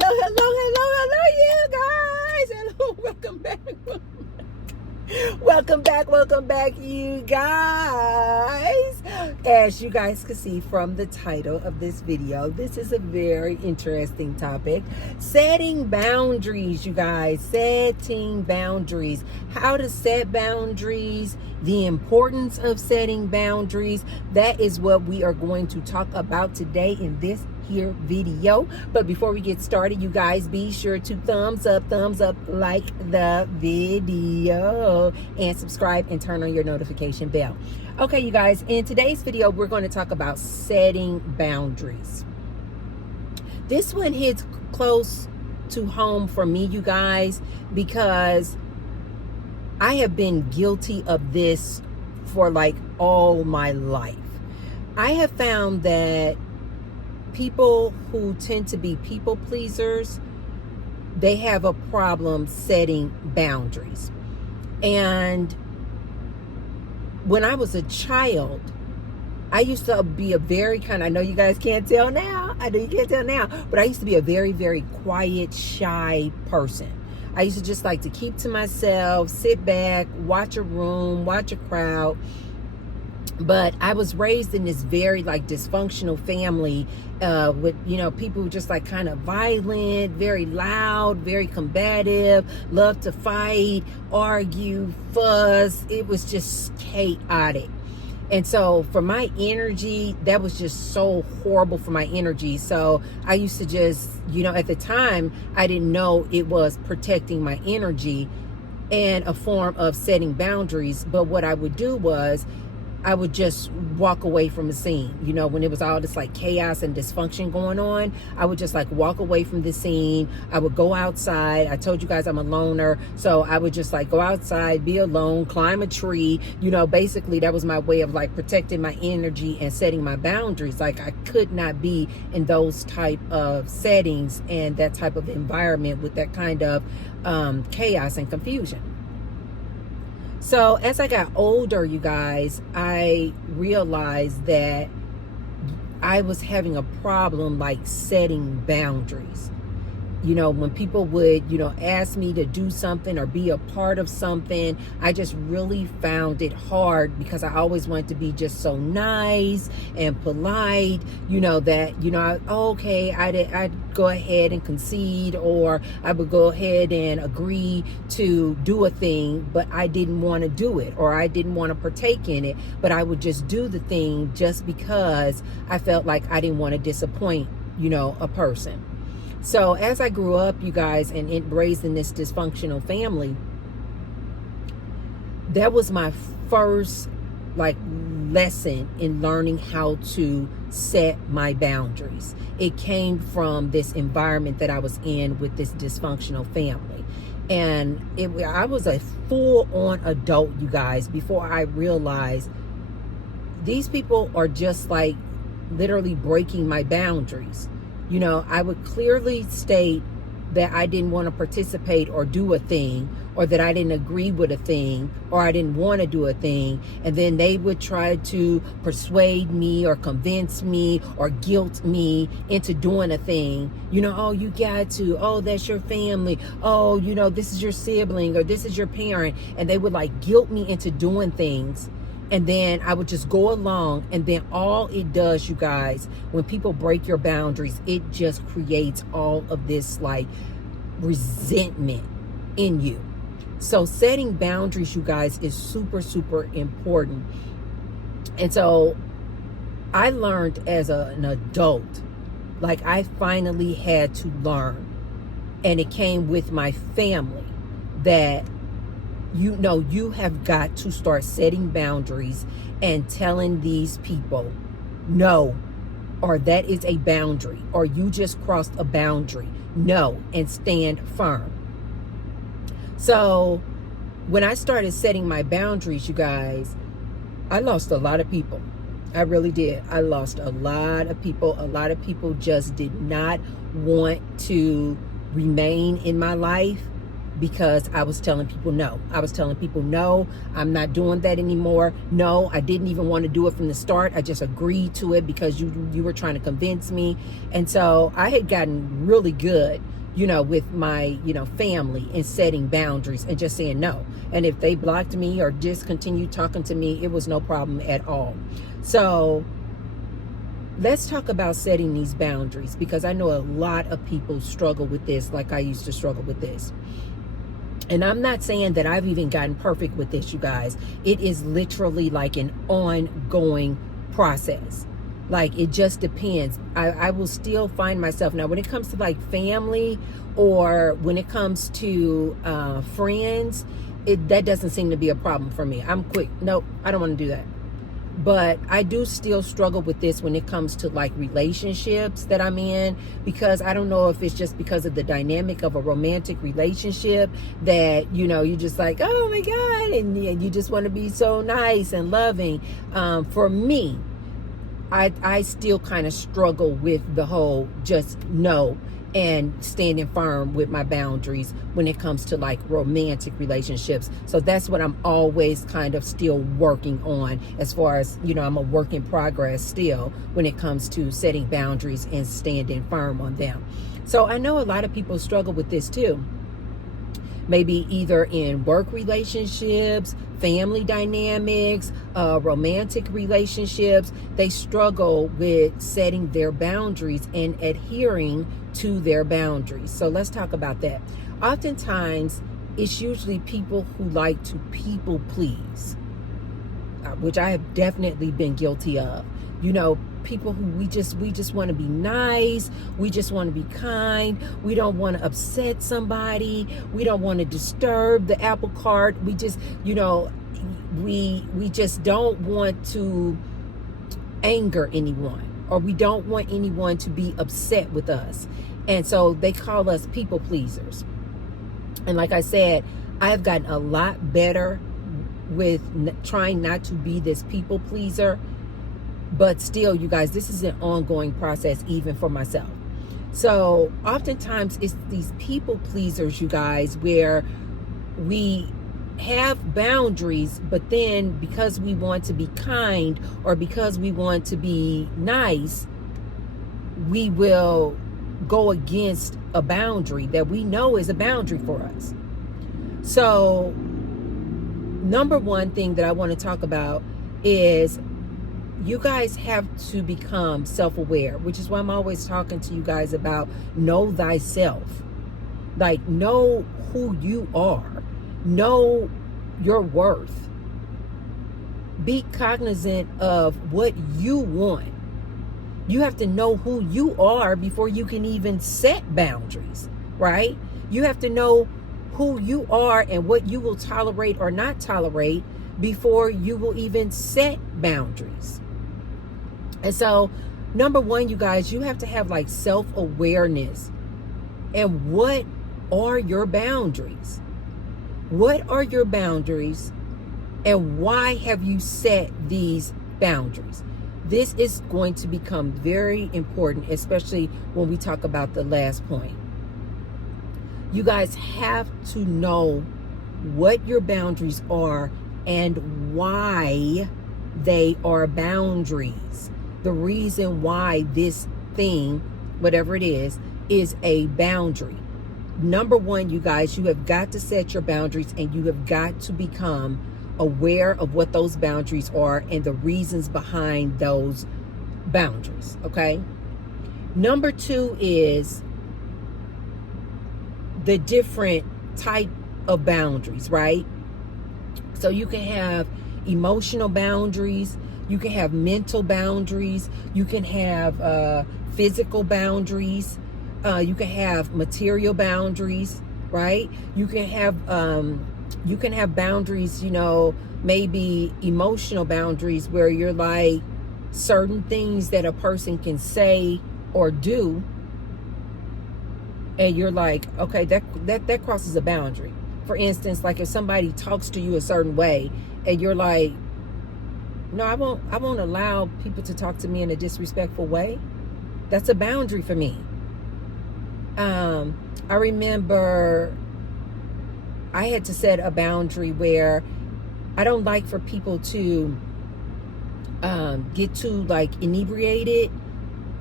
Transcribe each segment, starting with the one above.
Hello, welcome back. Welcome back, you guys. As you guys can see from the title of this video, this is a very interesting topic. Setting boundaries, you guys. Setting boundaries. How to set boundaries, the importance of setting boundaries. That is what we are going to talk about today in this here video. But before we get started, you guys, be sure to thumbs up, like the video, and subscribe and turn on your notification bell. Okay, you guys, in today's video, we're going to talk about setting boundaries. This one hits close to home for me, you guys, because I have been guilty of this for like all my life. I have found that people who tend to be people pleasers, they have a problem setting boundaries. And when I was a child, I used to be a very I know you guys can't tell now. I know you can't tell now, but I used to be a very, very quiet, shy person. I used to just like to keep to myself, sit back, watch a room, watch a crowd. But I was raised in this very like dysfunctional family with, people who just like kind of violent, very loud, very combative, love to fight, argue, fuss. It was just chaotic. And so for my energy, that was just so horrible for my energy. So I used to just, at the time, I didn't know it was protecting my energy and a form of setting boundaries. But what I would do was I would just walk away from the scene. When it was all this like chaos and dysfunction going on, I would just like walk away from the scene. I would go outside. I told you guys I'm a loner. So I would just like go outside, be alone, climb a tree. Basically that was my way of like protecting my energy and setting my boundaries. Like I could not be in those type of settings and that type of environment with that kind of chaos and confusion. So as I got older, you guys, I realized that I was having a problem like setting boundaries. When people would, ask me to do something or be a part of something, I just really found it hard because I always wanted to be just so nice and polite, I'd go ahead and concede, or I would go ahead and agree to do a thing, but I didn't want to do it, or I didn't want to partake in it, but I would just do the thing just because I felt like I didn't want to disappoint, a person. So as I grew up, you guys, and raised in this dysfunctional family, that was my first like lesson in learning how to set my boundaries. It came from this environment that I was in with this dysfunctional family. And I was a full-on adult, you guys, before I realized these people are just like literally breaking my boundaries. I would clearly state that I didn't want to participate or do a thing, or that I didn't agree with a thing, or I didn't want to do a thing. And then they would try to persuade me or convince me or guilt me into doing a thing. Oh, you got to, oh, that's your family. Oh, this is your sibling, or this is your parent. And they would like guilt me into doing things. And then I would just go along, and then all it does, you guys, when people break your boundaries, it just creates all of this like resentment in you. So setting boundaries, you guys, is super, super important. And so I learned as an adult, like I finally had to learn, and it came with my family, that you have got to start setting boundaries and telling these people no, or that is a boundary, or you just crossed a boundary. No, and stand firm. So when I started setting my boundaries, you guys, I lost a lot of people. I really did. I lost a lot of people. A lot of people just did not want to remain in my life because I was telling people no. I was telling people no, I'm not doing that anymore. No, I didn't even want to do it from the start. I just agreed to it because you were trying to convince me. And so I had gotten really good, with my, family, and setting boundaries and just saying no. And if they blocked me or discontinued talking to me, it was no problem at all. So let's talk about setting these boundaries, because I know a lot of people struggle with this like I used to struggle with this. And I'm not saying that I've even gotten perfect with this, you guys. It is literally like an ongoing process. Like, it just depends. I will still find myself now when it comes to like family, or when it comes to friends, that doesn't seem to be a problem for me. I'm quick. Nope, I don't want to do that. But I do still struggle with this when it comes to like relationships that I'm in, because I don't know if it's just because of the dynamic of a romantic relationship that, you're just like, oh my God, and you just want to be so nice and loving. For me, I still kind of struggle with the whole just no and standing firm with my boundaries when it comes to like romantic relationships. So that's what I'm always kind of still working on, as far as, I'm a work in progress still when it comes to setting boundaries and standing firm on them. So I know a lot of people struggle with this too. Maybe either in work relationships, family dynamics, romantic relationships, they struggle with setting their boundaries and adhering to their boundaries. So let's talk about that. Oftentimes, it's usually people who like to people please, which I have definitely been guilty of. People who we just want to be nice, we just want to be kind, we don't want to upset somebody, we don't want to disturb the apple cart, we just we just don't want to anger anyone, or we don't want anyone to be upset with us. And so they call us people pleasers. And like I said, I have gotten a lot better with trying not to be this people pleaser. But still, you guys, this is an ongoing process, even for myself. So oftentimes it's these people pleasers, you guys, where we have boundaries, but then because we want to be kind, or because we want to be nice, we will go against a boundary that we know is a boundary for us. So number one thing that I want to talk about is you guys have to become self-aware, which is why I'm always talking to you guys about know thyself. Like, know who you are. Know your worth. Be cognizant of what you want. You have to know who you are before you can even set boundaries, right? You have to know who you are and what you will tolerate or not tolerate before you will even set boundaries. And so, number one, you guys, you have to have like self-awareness. And what are your boundaries? What are your boundaries? And why have you set these boundaries? This is going to become very important, especially when we talk about the last point. You guys have to know what your boundaries are and why they are boundaries. The reason why this thing, whatever it is a boundary. Number one, you guys, you have got to set your boundaries, and you have got to become aware of what those boundaries are and the reasons behind those boundaries, okay? Number two is the different type of boundaries, right? So you can have emotional boundaries, you can have mental boundaries, you can have physical boundaries, you can have material boundaries, right? You can have boundaries, maybe emotional boundaries, where you're like certain things that a person can say or do, and you're like, okay, that crosses a boundary. For instance, like if somebody talks to you a certain way and you're like, no, I won't allow people to talk to me in a disrespectful way. That's a boundary for me. I remember I had to set a boundary where I don't like for people to get too like inebriated,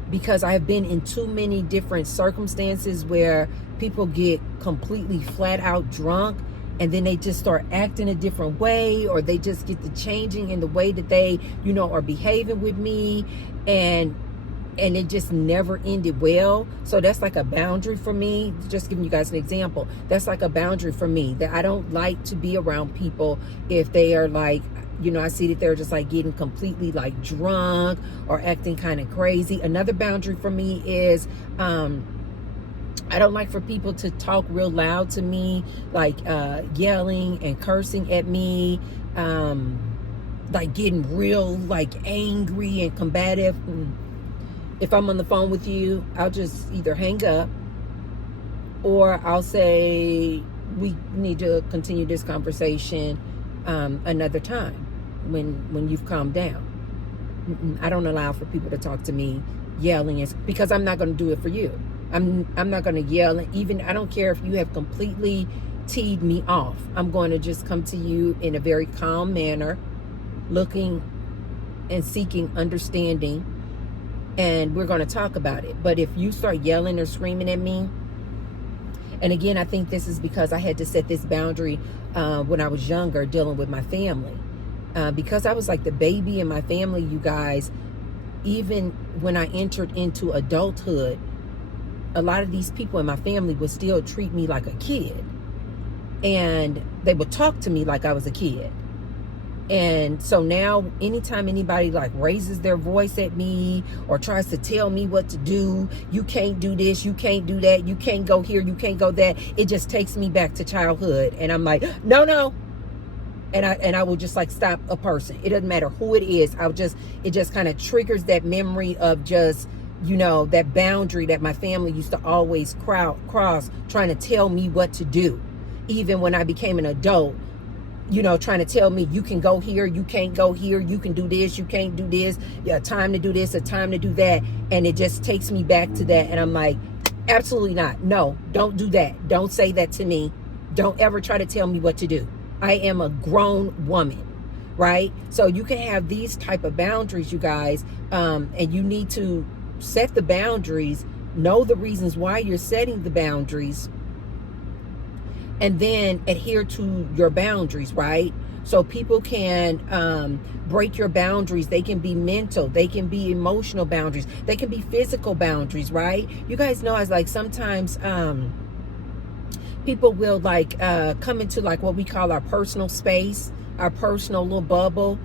because I've been in too many different circumstances where people get completely flat out drunk, and then they just start acting a different way, or they just get the changing in the way that they, are behaving with me, and it just never ended well. So that's like a boundary for me. Just giving you guys an example. That's like a boundary for me, that I don't like to be around people if they are like, I see that they're just like getting completely like drunk or acting kind of crazy. Another boundary for me is, I don't like for people to talk real loud to me, like yelling and cursing at me, like getting real like angry and combative. If I'm on the phone with you, I'll just either hang up, or I'll say we need to continue this conversation another time when you've calmed down. I don't allow for people to talk to me yelling, because I'm not going to do it for you. I'm not going to yell. Even I don't care if you have completely teed me off. I'm going to just come to you in a very calm manner, looking and seeking understanding, and we're going to talk about it. But if you start yelling or screaming at me, and again, I think this is because I had to set this boundary when I was younger, dealing with my family. Because I was like the baby in my family, you guys, even when I entered into adulthood, a lot of these people in my family would still treat me like a kid. And they would talk to me like I was a kid. And so now anytime anybody like raises their voice at me or tries to tell me what to do, you can't do this, you can't do that, you can't go here, you can't go that, it just takes me back to childhood. And I'm like, no. And I will just like stop a person. It doesn't matter who it is. It just kind of triggers that memory of just, that boundary that my family used to always cross, trying to tell me what to do. Even when I became an adult, trying to tell me, you can go here, you can't go here, you can do this, you can't do this, a time to do this, a time to do that. And it just takes me back to that. And I'm like, absolutely not. No, don't do that. Don't say that to me. Don't ever try to tell me what to do. I am a grown woman, right? So you can have these type of boundaries, you guys, and you need to set the boundaries, know the reasons why you're setting the boundaries, and then adhere to your boundaries, right? So people can break your boundaries. They can be mental, they can be emotional boundaries, they can be physical boundaries, right? You guys know, as like sometimes people will like come into like what we call our personal space, our personal little bubble.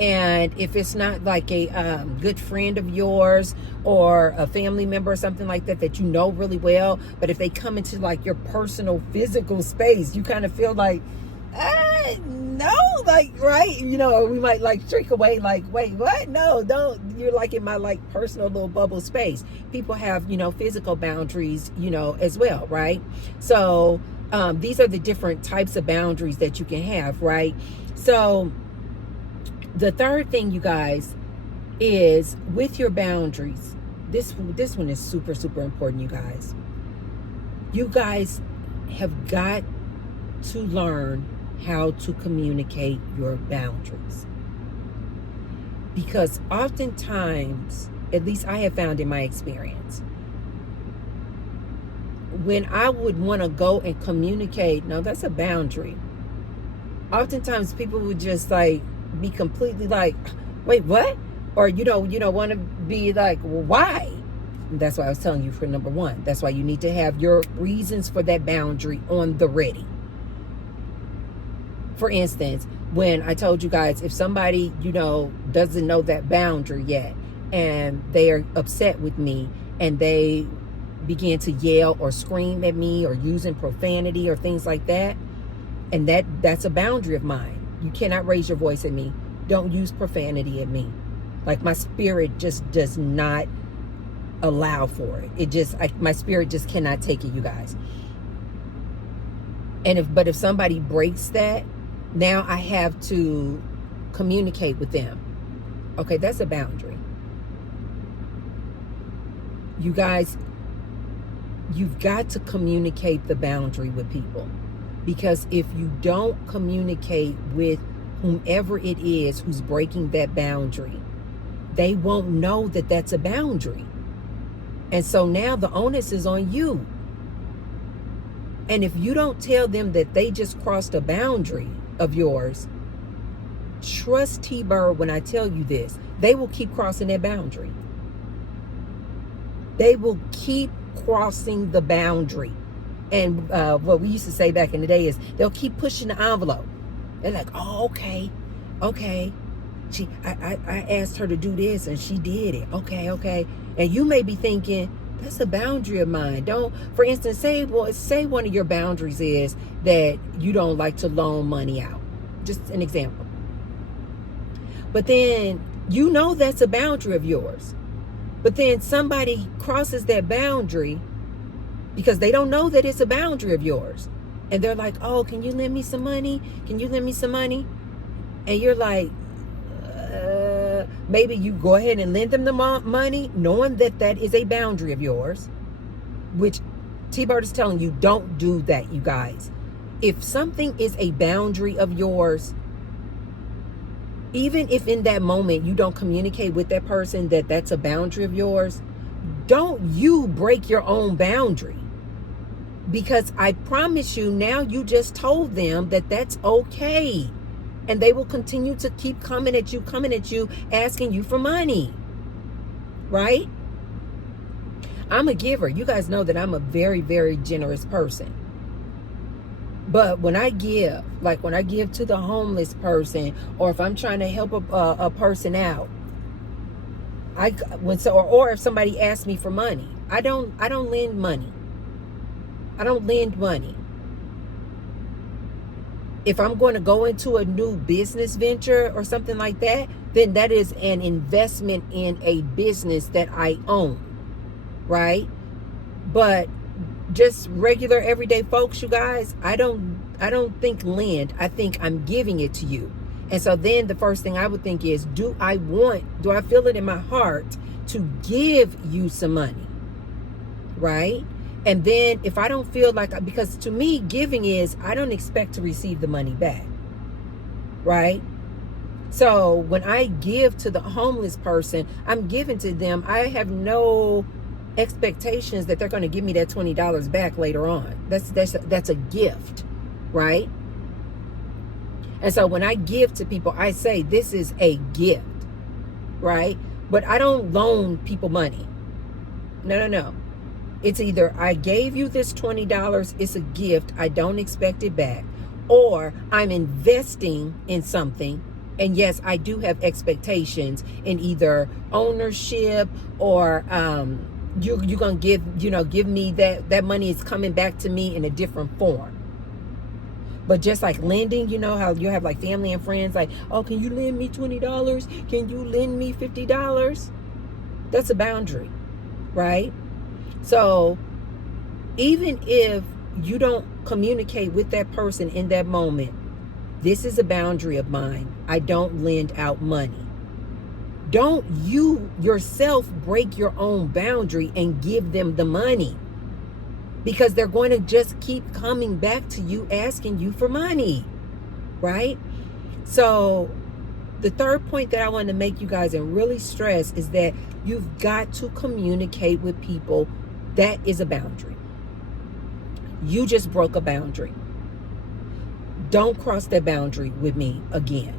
And if it's not like a good friend of yours or a family member or something like that that you know really well, but if they come into like your personal physical space, you kind of feel like, no, like, right? We might like shrink away, like, wait, what? No, don't. You're like in my like personal little bubble space. People have, physical boundaries, as well, right? So these are the different types of boundaries that you can have, right? So the third thing, you guys, is with your boundaries. This one is super, super important, you guys. You guys have got to learn how to communicate your boundaries. Because oftentimes, at least I have found in my experience, when I would want to go and communicate, no, that's a boundary. Oftentimes people would just like be completely like, wait, what? Or want to be like, well, why? And that's why I was telling you, for number one, that's why you need to have your reasons for that boundary on the ready. For instance, when I told you guys, if somebody, doesn't know that boundary yet, and they are upset with me, and they begin to yell or scream at me or using profanity or things like that, and that's a boundary of mine. You cannot raise your voice at me. Don't use profanity at me. Like, my spirit just does not allow for it. My spirit just cannot take it, you guys. But if somebody breaks that, now I have to communicate with them. Okay, that's a boundary. You guys, you've got to communicate the boundary with people. Because if you don't communicate with whomever it is who's breaking that boundary, they won't know that that's a boundary. And so now the onus is on you. And if you don't tell them that they just crossed a boundary of yours, trust T-Bird when I tell you this, they will keep crossing that boundary. They will keep crossing the boundary. And what we used to say back in the day is they'll keep pushing the envelope. They're like, oh, okay. I asked her to do this and she did it. Okay. And you may be thinking, that's a boundary of mine. Don't, for instance, say one of your boundaries is that you don't like to loan money out. Just an example. But then you know that's a boundary of yours. But then somebody crosses that boundary because they don't know that it's a boundary of yours. And they're like, oh, can you lend me some money? Can you lend me some money? And you're like, maybe you go ahead and lend them the money, knowing that that is a boundary of yours, which T-Bird is telling you, don't do that, you guys. If something is a boundary of yours, even if in that moment you don't communicate with that person that that's a boundary of yours, don't you break your own boundary. Because I promise you, now you just told them that that's okay. And they will continue to keep coming at you, asking you for money. Right? I'm a giver. You guys know that I'm a very, very generous person. But when I give, like when I give to the homeless person, or if I'm trying to help a person out, or if somebody asks me for money, I don't lend money. I don't lend money. If I'm going to go into a new business venture or something like that, then that is an investment in a business that I own, right? But just regular everyday folks, you guys, I don't think lend. I think I'm giving it to you. And so then the first thing I would think is, do I feel it in my heart to give you some money, right? And then if I don't feel like, because to me, giving is, I don't expect to receive the money back, right? So when I give to the homeless person, I'm giving to them. I have no expectations that they're going to give me that $20 back later on. That's a gift, right? And so when I give to people, I say this is a gift, right? But I don't loan people money. No. It's either I gave you this $20, it's a gift, I don't expect it back, or I'm investing in something, and yes, I do have expectations in either ownership or you're gonna give me that money is coming back to me in a different form. But just like lending, you know how you have like family and friends like, oh, can you lend me $20? Can you lend me $50? That's a boundary, right? So even if you don't communicate with that person in that moment, this is a boundary of mine. I don't lend out money. Don't you yourself break your own boundary and give them the money, because they're going to just keep coming back to you asking you for money, right? So the third point that I want to make you guys and really stress is that you've got to communicate with people. That is a boundary. You just broke a boundary. Don't cross that boundary with me again.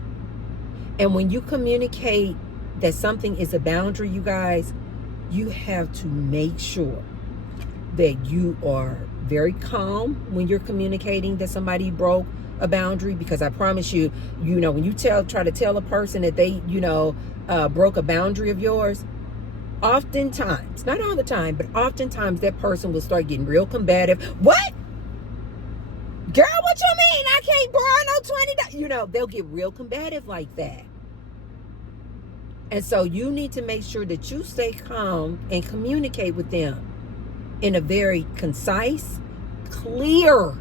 And when you communicate that something is a boundary, you guys, you have to make sure that you are very calm when you're communicating that somebody broke a boundary, because I promise you, when you try to tell a person that they, broke a boundary of yours, oftentimes, not all the time, but oftentimes that person will start getting real combative. What? Girl, what you mean? I can't borrow no $20. They'll get real combative like that. And so you need to make sure that you stay calm and communicate with them in a very concise, clear,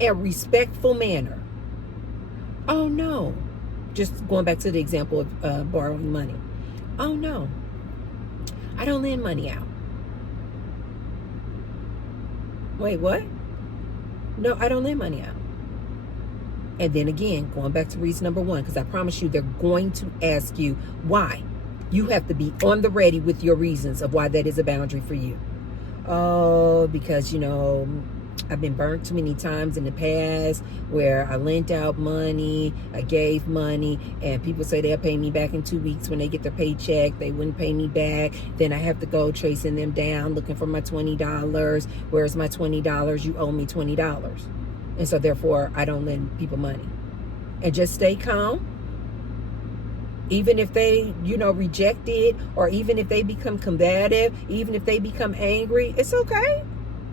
and respectful manner. Oh no. Just going back to the example of borrowing money. Oh no. I don't lend money out. Wait, what? No, I don't lend money out. And then again, going back to reason number one, because I promise you they're going to ask you why. You have to be on the ready with your reasons of why that is a boundary for you. Oh, because, I've been burnt too many times in the past where I lent out money, I gave money, and people say they'll pay me back in 2 weeks when they get their paycheck. They wouldn't pay me back. Then I have to go chasing them down, looking for my $20. Where's my $20? You owe me $20. And so therefore, I don't lend people money. And just stay calm. Even if they, reject it, or even if they become combative, even if they become angry, it's okay.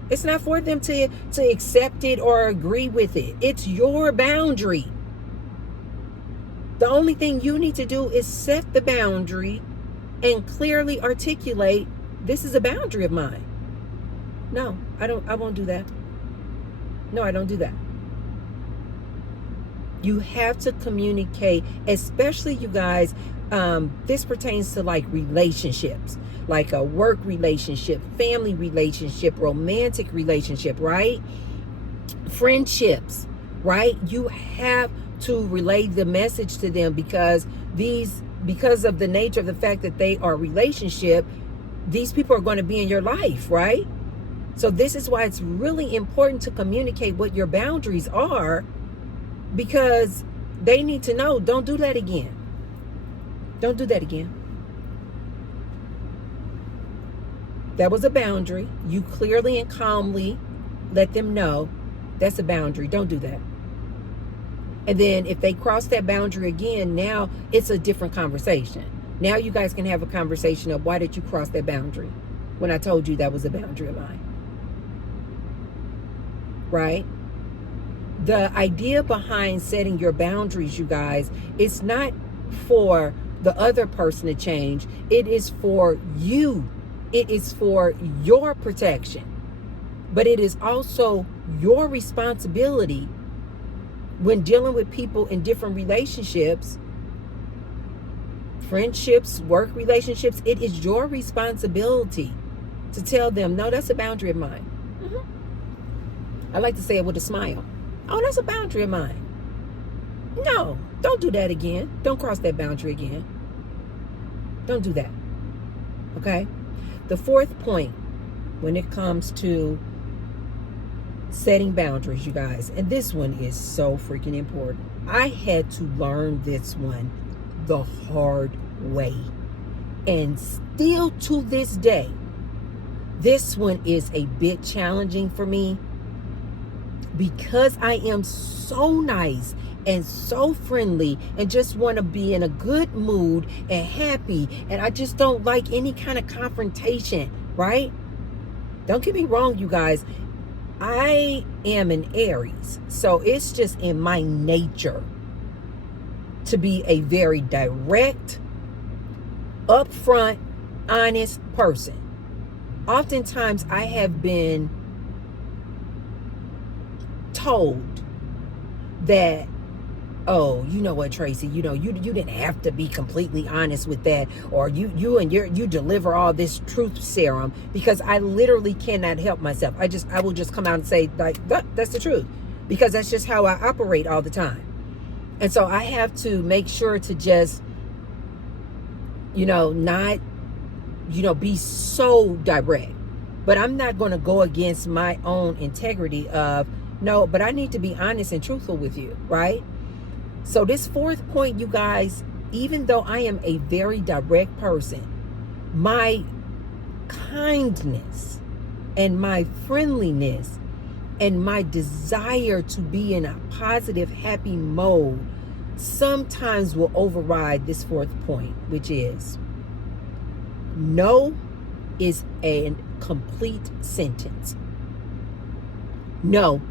It's not for them to accept it or agree with it. It's your boundary. The only thing you need to do is set the boundary and clearly articulate, this is a boundary of mine. No, I won't do that. No, I don't do that. You have to communicate, especially you guys, this pertains to like relationships, like a work relationship, family relationship, romantic relationship, right? Friendships, right? You have to relay the message to them because of the nature of the fact that they are relationship, these people are going to be in your life, right? So this is why it's really important to communicate what your boundaries are, because they need to know, don't do that again. Don't do that again. That was a boundary. You clearly and calmly let them know that's a boundary. Don't do that. And then if they cross that boundary again, now it's a different conversation. Now you guys can have a conversation of, why did you cross that boundary when I told you that was a boundary of mine? Right? The idea behind setting your boundaries, you guys, it's not for the other person to change. It is for you. It is for your protection. But it is also your responsibility when dealing with people in different relationships, friendships, work relationships. It is your responsibility to tell them, no, that's a boundary of mine. I like to say it with a smile. Oh, that's a boundary of mine. No, don't do that again. Don't cross that boundary again. Don't do that. Okay? The fourth point when it comes to setting boundaries, you guys, and this one is so freaking important. I had to learn this one the hard way. And still to this day, this one is a bit challenging for me, because I am so nice and so friendly and just want to be in a good mood and happy, and I just don't like any kind of confrontation, right? Don't get me wrong, you guys. I am an Aries, so it's just in my nature to be a very direct, upfront, honest person. Oftentimes I have been told that, oh, you know what, Tracy, you didn't have to be completely honest with that, or you deliver all this truth serum, because I literally cannot help myself. I will just come out and say, like, that's the truth, because that's just how I operate all the time. And so I have to make sure to just, not, be so direct. But I'm not going to go against my own integrity of, no, but I need to be honest and truthful with you, right? So this fourth point, you guys, even though I am a very direct person, my kindness and my friendliness and my desire to be in a positive, happy mode sometimes will override this fourth point, which is, no is a complete sentence. No.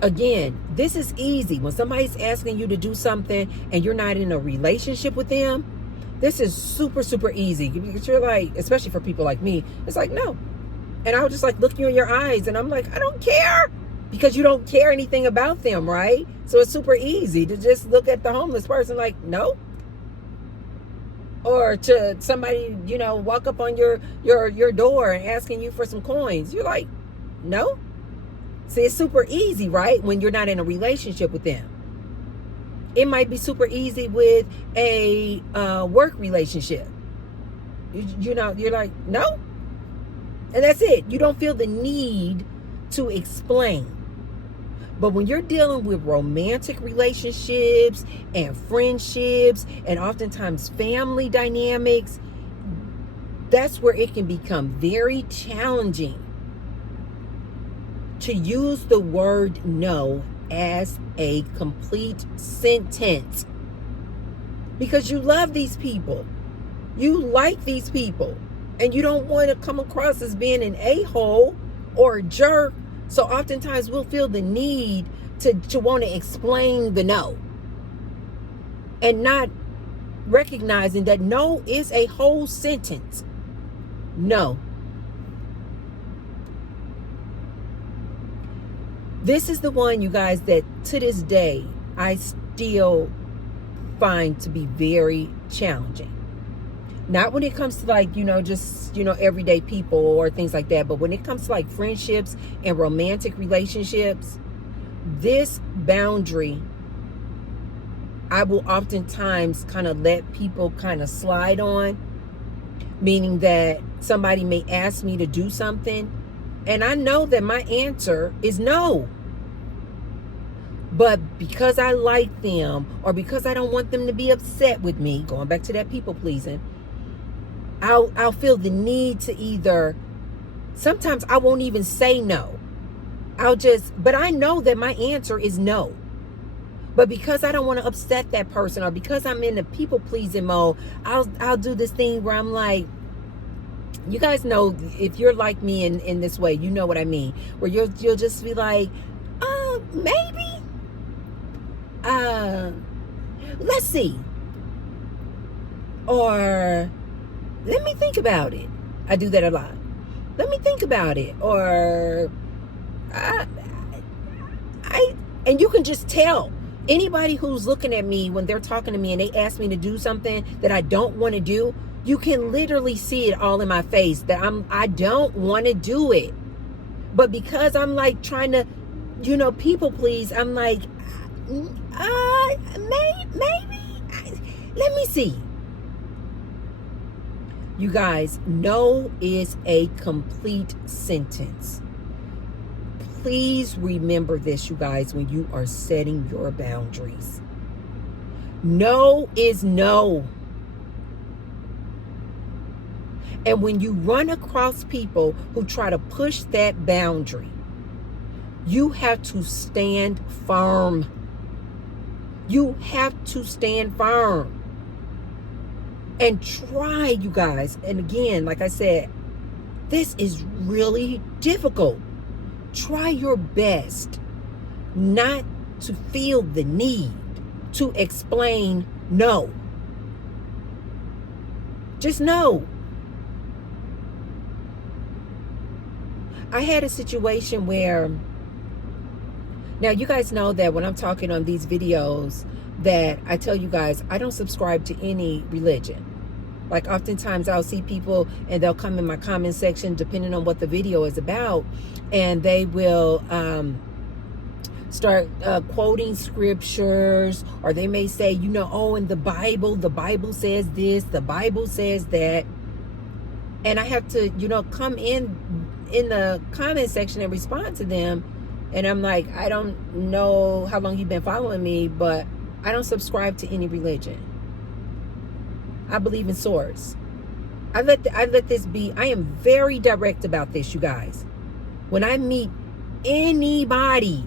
Again, this is easy. When somebody's asking you to do something and you're not in a relationship with them, this is super, super easy. Because you're like, especially for people like me, it's like, no. And I'll just like look you in your eyes and I'm like, I don't care. Because you don't care anything about them, right? So it's super easy to just look at the homeless person like, no. Or to somebody, walk up on your door and asking you for some coins. You're like, no. See, it's super easy, right? When you're not in a relationship with them. It might be super easy with a work relationship. You're like, no. And that's it. You don't feel the need to explain. But when you're dealing with romantic relationships and friendships and oftentimes family dynamics, that's where it can become very challenging to use the word no as a complete sentence. Because you love these people. You like these people. And you don't want to come across as being an a-hole or a jerk. So oftentimes we'll feel the need to want to explain the no. And not recognizing that no is a whole sentence. No. This is the one, you guys, that to this day, I still find to be very challenging. Not when it comes to just everyday people or things like that. But when it comes to friendships and romantic relationships, this boundary, I will oftentimes kind of let people kind of slide on. Meaning that somebody may ask me to do something, and I know that my answer is no. But because I like them, or because I don't want them to be upset with me, going back to that people pleasing, I'll feel the need to either, sometimes I won't even say no. But I know that my answer is no. But because I don't want to upset that person, or because I'm in the people pleasing mode, I'll do this thing where I'm like, you guys know, if you're like me in this way, you know what I mean. Where you'll just be like, maybe, let's see. Or, let me think about it. I do that a lot. Let me think about it. Or, and you can just tell. Anybody who's looking at me when they're talking to me and they ask me to do something that I don't want to do, you can literally see it all in my face that I don't want to do it. But because I'm trying to, people please, I'm like, maybe, let me see. You guys, no is a complete sentence. Please remember this, you guys, when you are setting your boundaries. No is no. And when you run across people who try to push that boundary, you have to stand firm. You have to stand firm. And try, you guys. And again, like I said, this is really difficult. Try your best not to feel the need to explain no. Just no. I had a situation where, now you guys know that when I'm talking on these videos, that I tell you guys, I don't subscribe to any religion. Oftentimes I'll see people and they'll come in my comment section, depending on what the video is about, and they will start quoting scriptures, or they may say, in the Bible says this, the Bible says that. And I have to, come in the comment section and respond to them. And I'm like, I don't know how long you've been following me, but I don't subscribe to any religion. I believe in source. I let this be. I am very direct about this, you guys. When I meet anybody,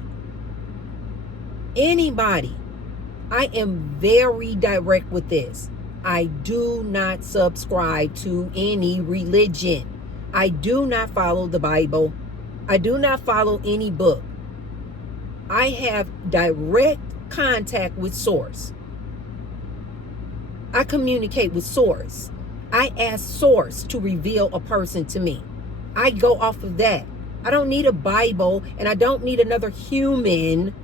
I am very direct with this. I do not subscribe to any religion. I do not follow the Bible. I do not follow any book. I have direct contact with source. I communicate with source. I ask source to reveal a person to me. I go off of that. I don't need a Bible, and I don't need another human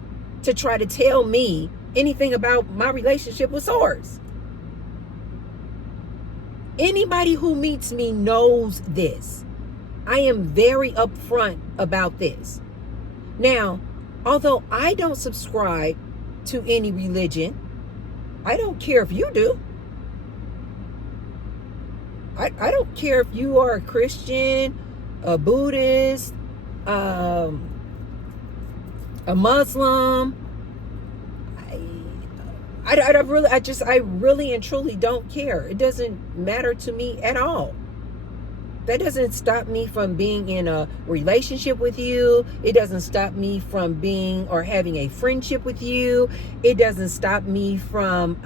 to try to tell me anything about my relationship with source. Anybody who meets me knows this. I am very upfront about this. Now, although I don't subscribe to any religion, I don't care if you do. I don't care if you are a Christian, a Buddhist, a Muslim. I really and truly don't care. It doesn't matter to me at all. That doesn't stop me from being in a relationship with you. It doesn't stop me from being or having a friendship with you. It doesn't stop me from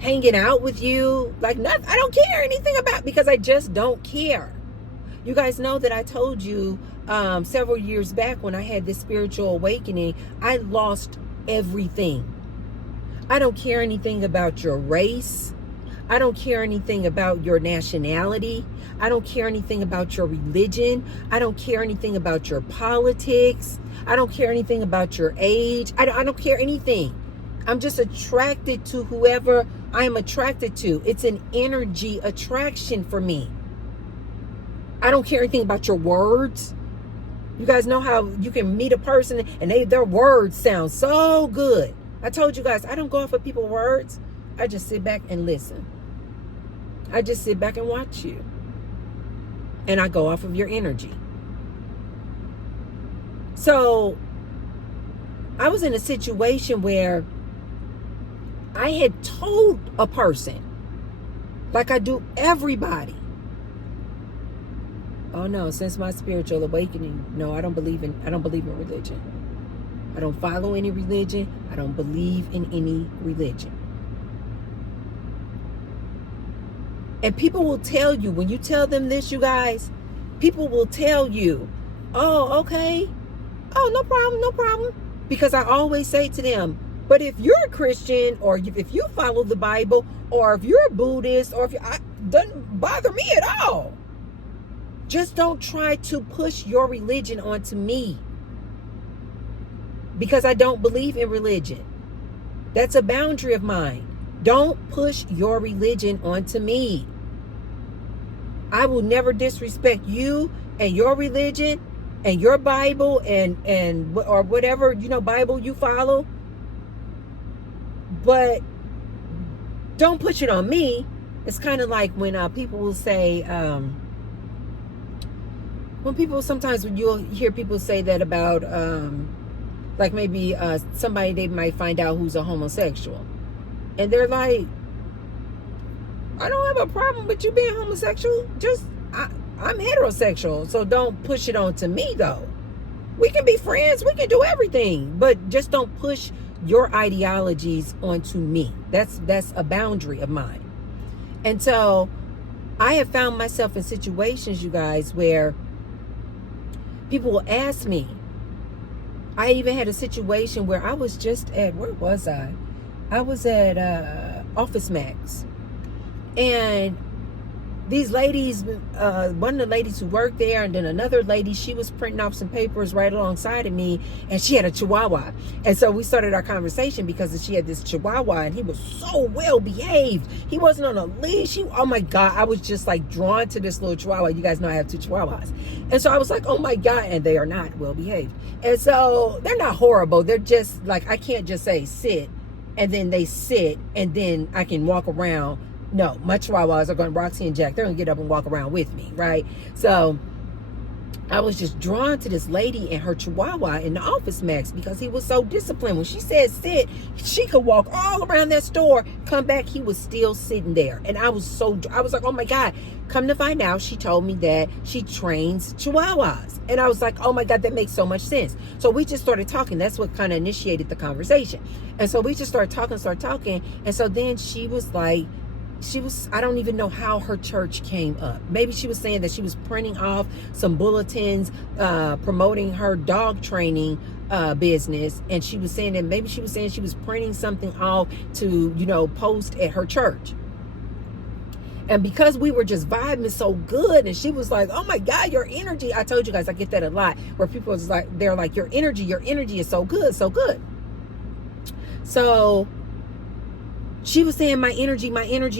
hanging out with you. Like, nothing. I don't care anything about, because I just don't care. You guys know that I told you several years back when I had this spiritual awakening, I lost everything. I don't care anything about your race. I don't care anything about your nationality. I don't care anything about your religion. I don't care anything about your politics. I don't care anything about your age. I don't care anything. I'm just attracted to whoever I am attracted to. It's an energy attraction for me. I don't care anything about your words. You guys know how you can meet a person and their words sound so good. I told you guys, I don't go off of people's words. I just sit back and listen. I just sit back and watch you. And I go off of your energy. So I was in a situation where I had told a person, like I do everybody, oh no, since my spiritual awakening, no, I don't believe in religion. I don't follow any religion. I don't believe in any religion. And people will tell you, when you tell them this, you guys, people will tell you, oh, okay. Oh, no problem, no problem. Because I always say to them, but if you're a Christian, or if you follow the Bible, or if you're a Buddhist, or if it doesn't bother me at all. Just don't try to push your religion onto me. Because I don't believe in religion. That's a boundary of mine. Don't push your religion onto me. I will never disrespect you and your religion and your Bible and or whatever, Bible you follow. But don't push it on me. It's kind of like when people will say, when you'll hear people say that about, like maybe somebody they might find out who's a homosexual. And they're like, I don't have a problem with you being homosexual. I'm heterosexual. So don't push it on to me, though. We can be friends. We can do everything. But just don't push your ideologies onto me. That's a boundary of mine. And so I have found myself in situations, you guys, where people will ask me. I even had a situation where I was just at, where was I? I was at Office Max. And these ladies, one of the ladies who worked there, and then another lady, she was printing off some papers right alongside of me, and she had a Chihuahua. And so we started our conversation because she had this Chihuahua, and he was so well behaved. He wasn't on a leash. Oh my God, I was just like drawn to this little Chihuahua. You guys know I have 2 Chihuahuas. And so I was like, oh my God, and they are not well behaved. And so they're not horrible. They're just like, I can't just say sit, and then they sit, and then I can walk around. No, my Chihuahuas are going, Roxy and Jack, they're going to get up and walk around with me, right? So I was just drawn to this lady and her Chihuahua in the Office Max because he was so disciplined. When she said sit, she could walk all around that store, come back, he was still sitting there. And I was like, oh my God. Come to find out, she told me that she trains Chihuahuas. And I was like, oh my God, that makes so much sense. So we just started talking. That's what kind of initiated the conversation. And so we just started talking. And so then she was like, I don't even know how her church came up. Maybe she was saying that she was printing off some bulletins promoting her dog training business. And she was saying that maybe she was saying she was printing something off to, post at her church. And because we were just vibing so good, and she was like, oh my God, your energy. I told you guys, I get that a lot, where people is like, they're like, your energy is so good, so good. So she was saying my energy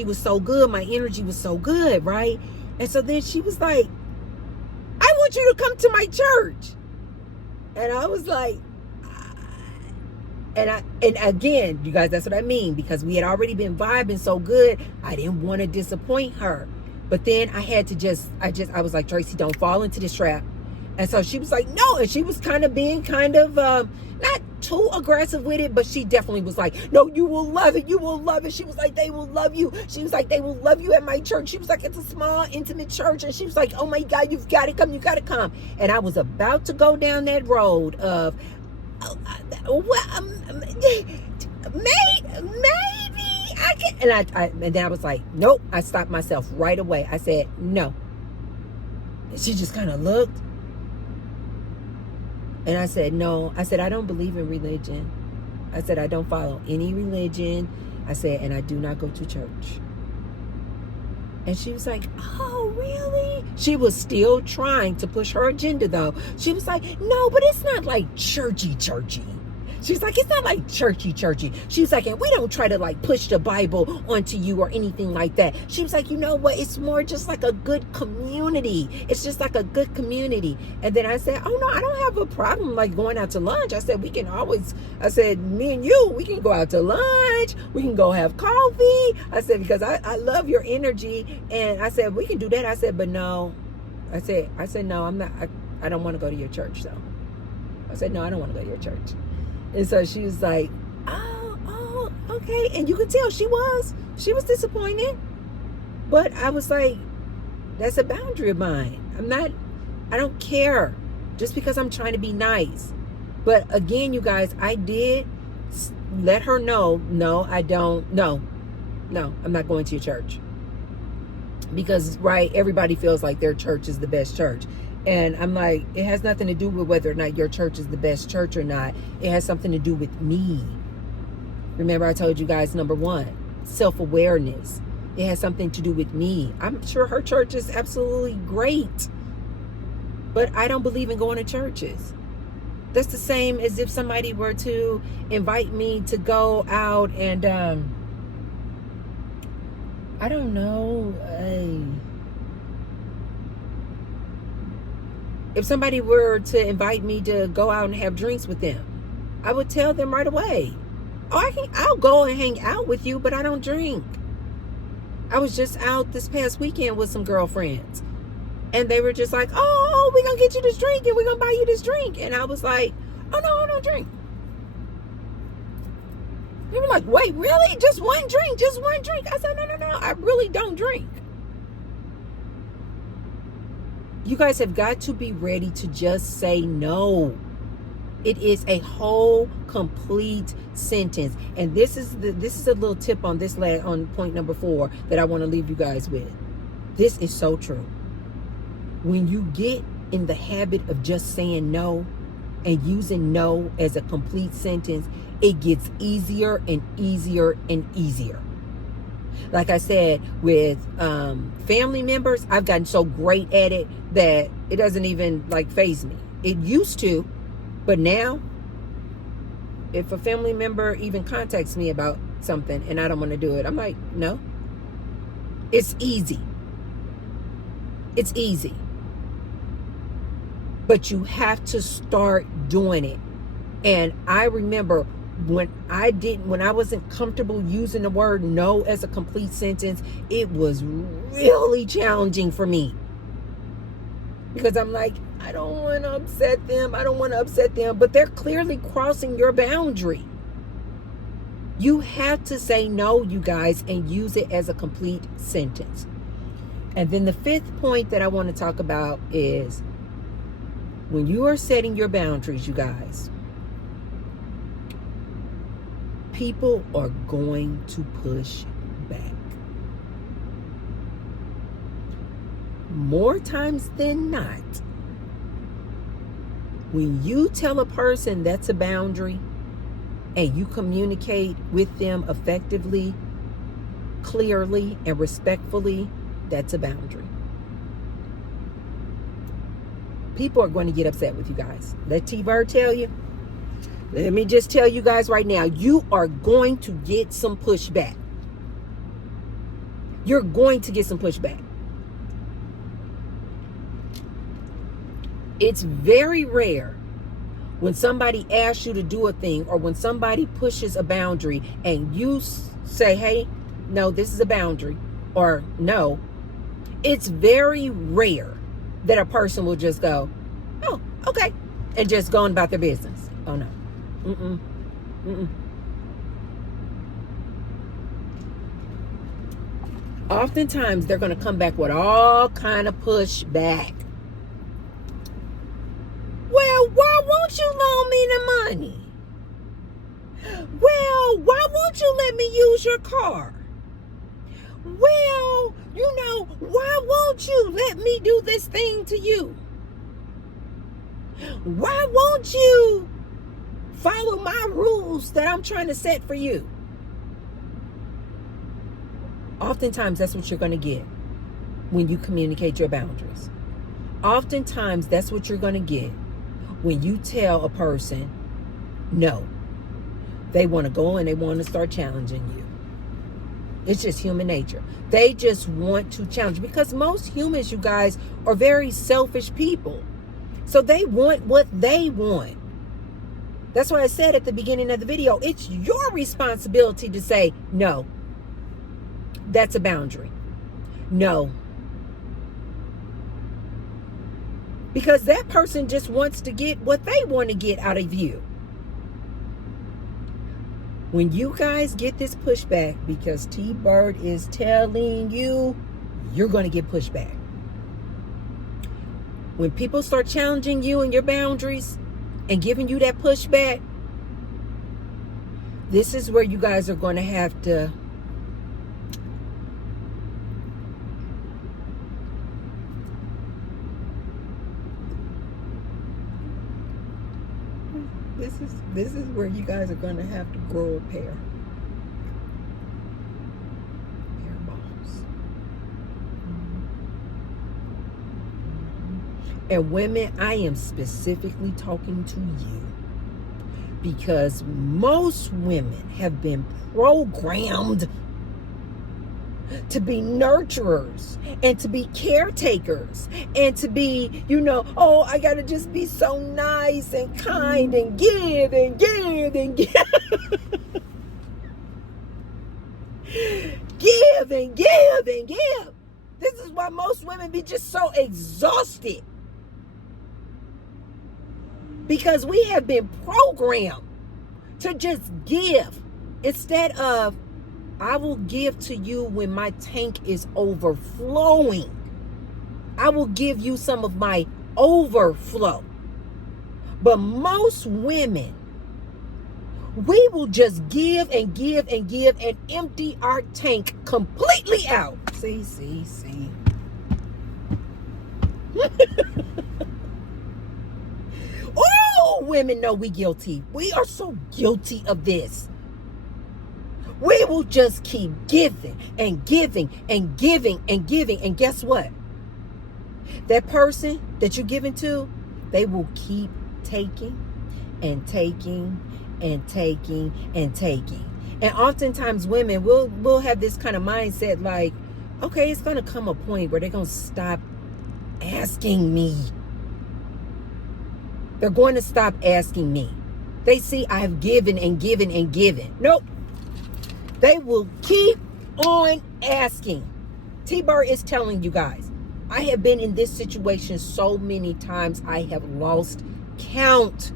was so good. My energy was so good, right? And so then she was like, I want you to come to my church. And I was like, and again, you guys, that's what I mean, because we had already been vibing so good. I didn't want to disappoint her. But then I had to I was like, Tracy, don't fall into this trap. And so she was like, no. And she was kind of being not too aggressive with it, but she definitely was like, no, you will love it. You will love it. She was like, they will love you. She was like, they will love you at my church. She was like, it's a small, intimate church. And she was like, oh my God, you've got to come. You got to come. And I was about to go down that road of, maybe I can. And then I was like, nope. I stopped myself right away. I said, no. And she just kind of looked. And I said, no. I said, I don't believe in religion. I said, I don't follow any religion. I said, and I do not go to church. And she was like, oh, really? She was still trying to push her agenda, though. She was like, no, but it's not like churchy. She's like, it's not like churchy. She was like, and we don't try to like push the Bible onto you or anything like that. She was like, you know what? It's more just like a good community. It's just like a good community. And then I said, oh no, I don't have a problem like going out to lunch. I said, me and you, we can go out to lunch. We can go have coffee. I said, because I love your energy. And I said, we can do that. I said, but no. I said, no, I'm not. I don't want to go to your church though. I said, no, I don't want to go to your church. And so she was like, oh, okay. And you could tell she was disappointed. But I was like, that's a boundary of mine. I don't care just because I'm trying to be nice. But again, you guys, I did let her know, no, I'm not going to your church. Because, right, everybody feels like their church is the best church. And I'm like, it has nothing to do with whether or not your church is the best church or not. It has something to do with me. Remember, I told you guys, number one, self-awareness. It has something to do with me. I'm sure her church is absolutely great. But I don't believe in going to churches. That's the same as if somebody were to invite me to go out and, I don't know, if somebody were to invite me to go out and have drinks with them, I would tell them right away, I'll go and hang out with you, but I don't drink. I was just out this past weekend with some girlfriends, and they were just like, oh, we're going to get you this drink, and we're going to buy you this drink. And I was like, oh, no, I don't drink. They were like, wait, really? Just one drink? I said, no, I really don't drink. You guys have got to be ready to just say no. It is a whole complete sentence. And this is a little tip on on point number 4 that I want to leave you guys with. This is so true. When you get in the habit of just saying no and using no as a complete sentence, it gets easier and easier and easier. Like I said, with family members, I've gotten so great at it that it doesn't even like faze me. It used to, but now, if a family member even contacts me about something and I don't want to do it, I'm like, no. It's easy. It's easy. But you have to start doing it. And I remember when I wasn't comfortable using the word no as a complete sentence, it was really challenging for me. Because I'm like, I don't want to upset them. But they're clearly crossing your boundary. You have to say no, you guys, and use it as a complete sentence. And then the 5th point that I want to talk about is when you are setting your boundaries, you guys, people are going to push back. More times than not, when you tell a person that's a boundary and you communicate with them effectively, clearly, and respectfully, that's a boundary. People are going to get upset with you guys. Let T-Bird tell you. Let me just tell you guys right now, you are going to get some pushback. you're going to get some pushback. It's very rare when somebody asks you to do a thing, or when somebody pushes a boundary and you say, hey, no, this is a boundary, or no. It's very rare that a person will just go, oh, okay, and just go on about their business. Oh, no. Mm-mm. Mm-mm. Oftentimes, they're going to come back with all kind of pushback. Well, why won't you loan me the money? Well, why won't you let me use your car? Well, why won't you let me do this thing to you? Why won't you follow my rules that I'm trying to set for you? Oftentimes, that's what you're going to get when you communicate your boundaries. Oftentimes, that's what you're going to get when you tell a person no. They want to go and they want to start challenging you. It's just human nature. They just want to challenge, because most humans, you guys, are very selfish people. So they want what they want. That's why I said at the beginning of the video, it's your responsibility to say, no, that's a boundary. No. Because that person just wants to get what they want to get out of you. When you guys get this pushback because T-Bird is telling you, you're going to get pushback. When people start challenging you and your boundaries and giving you that pushback, this is where you guys are going to have to This is where you guys are going to have to grow a pair of balls. And women, I am specifically talking to you because most women have been programmed to be nurturers and to be caretakers and to be, oh, I gotta just be so nice and kind and give and give and give. Give and give and give. This is why most women be just so exhausted, because we have been programmed to just give instead of, I will give to you when my tank is overflowing. I will give you some of my overflow. But most women, we will just give and give and give and empty our tank completely out. See. Oh, women know we guilty. We are so guilty of this. We will just keep giving and giving and giving and giving. And guess what? That person that you're giving to, they will keep taking and taking and taking and taking. And oftentimes women will have this kind of mindset like, okay, it's going to come a point where they're going to stop asking me. They're going to stop asking me. They see I've given and given and given. Nope. They will keep on asking. T-Bird is telling you guys, I have been in this situation so many times, I have lost count.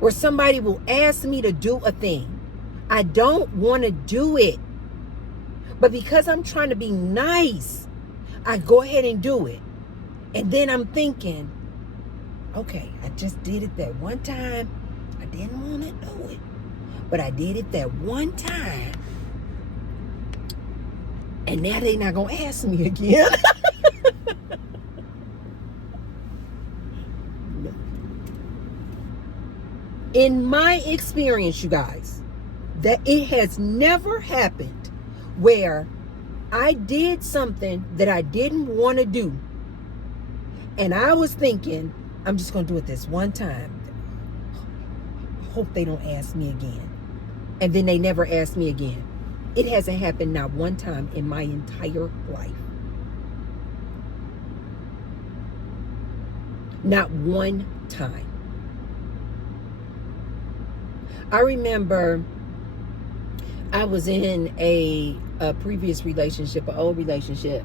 Where somebody will ask me to do a thing. I don't want to do it. But because I'm trying to be nice, I go ahead and do it. And then I'm thinking, okay, I just did it that one time. I didn't want to do it. But I did it that one time. And now they're not going to ask me again. In my experience, you guys, that it has never happened where I did something that I didn't want to do. And I was thinking, I'm just going to do it this one time. I hope they don't ask me again. And then they never asked me again. It hasn't happened not one time in my entire life. Not one time. I remember I was in a previous relationship, an old relationship,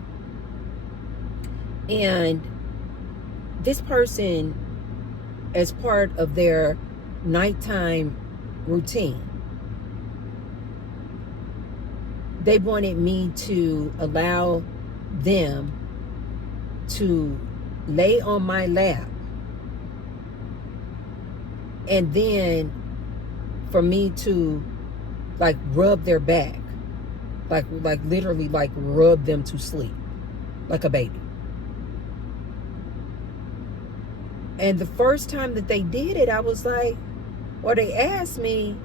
and this person, as part of their nighttime routine, they wanted me to allow them to lay on my lap, and then for me to like rub their back, like literally like rub them to sleep like a baby. And the first time that they did it, I was like, or they asked me,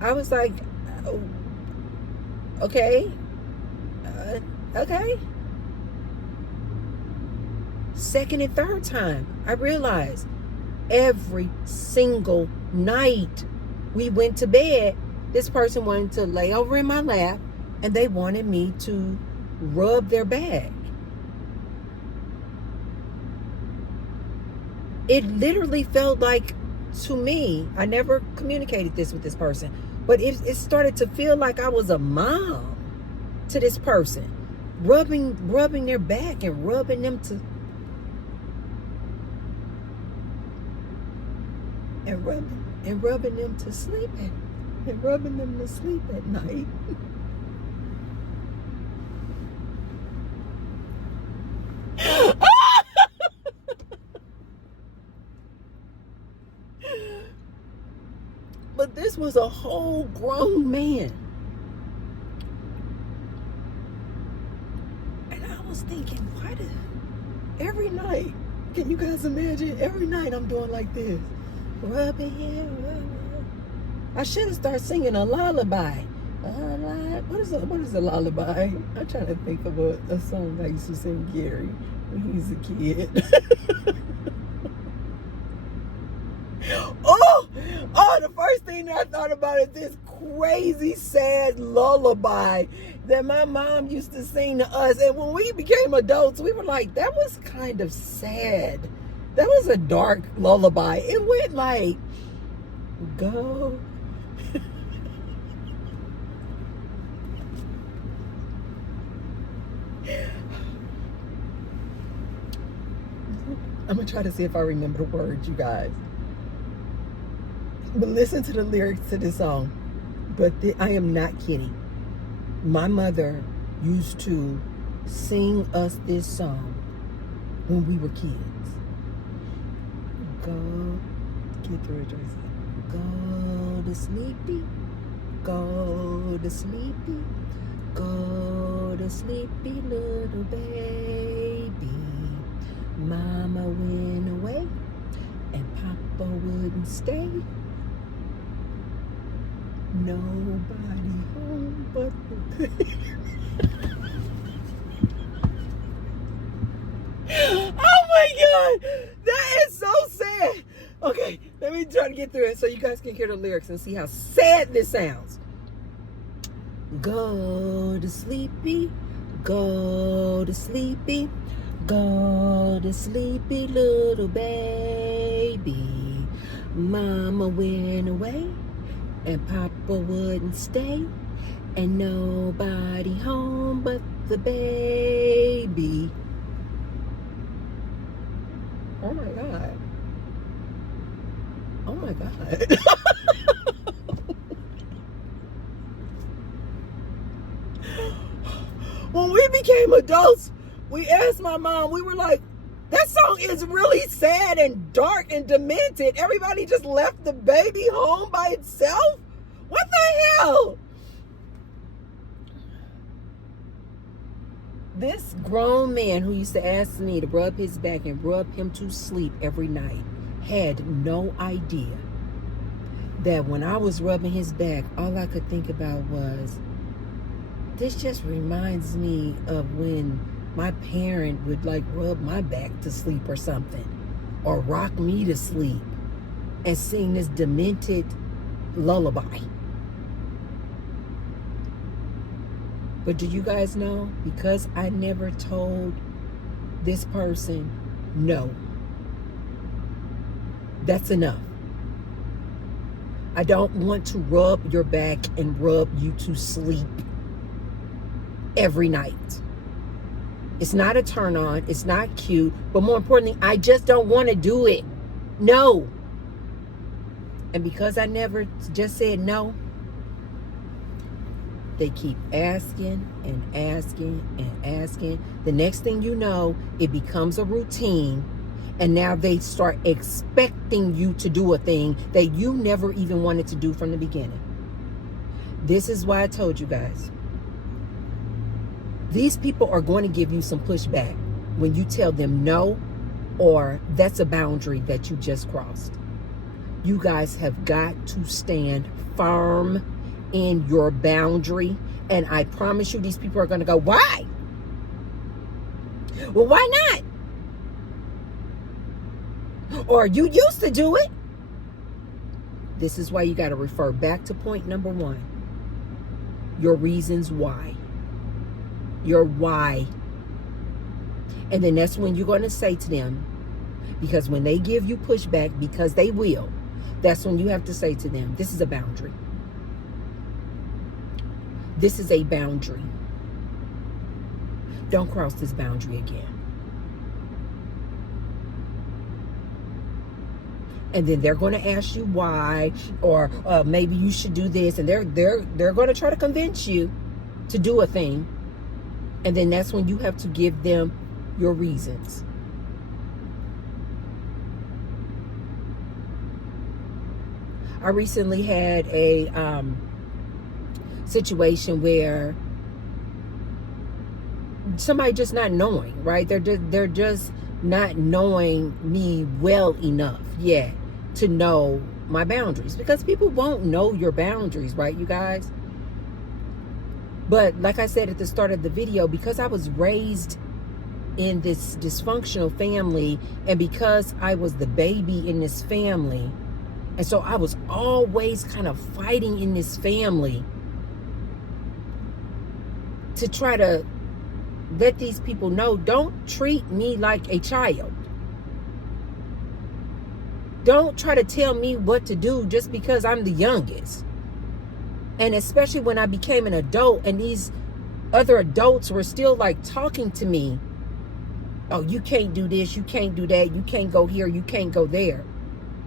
I was like, oh, okay. Okay. Second and third time, I realized every single night we went to bed, this person wanted to lay over in my lap and they wanted me to rub their back. It literally felt like, to me, I never communicated this with this person, but it started to feel like I was a mom to this person, rubbing their back and rubbing them to, and rubbing them to sleep at night. But this was a whole grown man. And I was thinking, why did every night, can you guys imagine? Every night I'm doing like this. Rubbing here, rubbing. I should have started singing a lullaby. What is a lullaby? I'm trying to think of a song I used to sing Gary when he was a kid. Oh, the first thing that I thought about is this crazy, sad lullaby that my mom used to sing to us. And when we became adults, we were like, that was kind of sad. That was a dark lullaby. It went like, go. I'm going to try to see if I remember the words, you guys. But listen to the lyrics to this song. But I am not kidding. My mother used to sing us this song when we were kids. Go, get through it, Joyce. Go to sleepy, go to sleepy, go to sleepy little baby. Mama went away and Papa wouldn't stay. Nobody home but the baby. Oh my God, that is so sad. Okay, let me try to get through it so you guys can hear the lyrics and see how sad this sounds. Go to sleepy, go to sleepy, go to sleepy little baby. Mama went away and Papa wouldn't stay, and nobody home but the baby. Oh my God. Oh my God. When we became adults, we asked my mom, we were like, that song is really sad and dark and demented. Everybody just left the baby home by itself? What the hell? This grown man who used to ask me to rub his back and rub him to sleep every night had no idea that when I was rubbing his back, all I could think about was, this just reminds me of when my parent would like rub my back to sleep or something, or rock me to sleep and sing this demented lullaby. But do you guys know? Because I never told this person no, that's enough. I don't want to rub your back and rub you to sleep every night. It's not a turn on. It's not cute. But more importantly, I just don't want to do it. No. And because I never just said no, they keep asking and asking and asking. The next thing you know, it becomes a routine. And now they start expecting you to do a thing that you never even wanted to do from the beginning. This is why I told you guys. These people are going to give you some pushback when you tell them no, or that's a boundary that you just crossed. You guys have got to stand firm in your boundary. And I promise you, these people are going to go, why? Well, why not? Or you used to do it. This is why you got to refer back to point number 1. Your reasons why. Your why. And then that's when you're going to say to them, because when they give you pushback, because they will, that's when you have to say to them, this is a boundary. This is a boundary. Don't cross this boundary again. And then they're going to ask you why, or maybe you should do this, and they're going to try to convince you to do a thing. And then that's when you have to give them your reasons. I recently had a situation where somebody just not knowing, right? They're just not knowing me well enough yet to know my boundaries, because people won't know your boundaries, right, you guys? But like I said at the start of the video, because I was raised in this dysfunctional family, and because I was the baby in this family, and so I was always kind of fighting in this family to try to let these people know, don't treat me like a child. Don't try to tell me what to do just because I'm the youngest. And especially when I became an adult and these other adults were still like talking to me. Oh, you can't do this, you can't do that, you can't go here, you can't go there.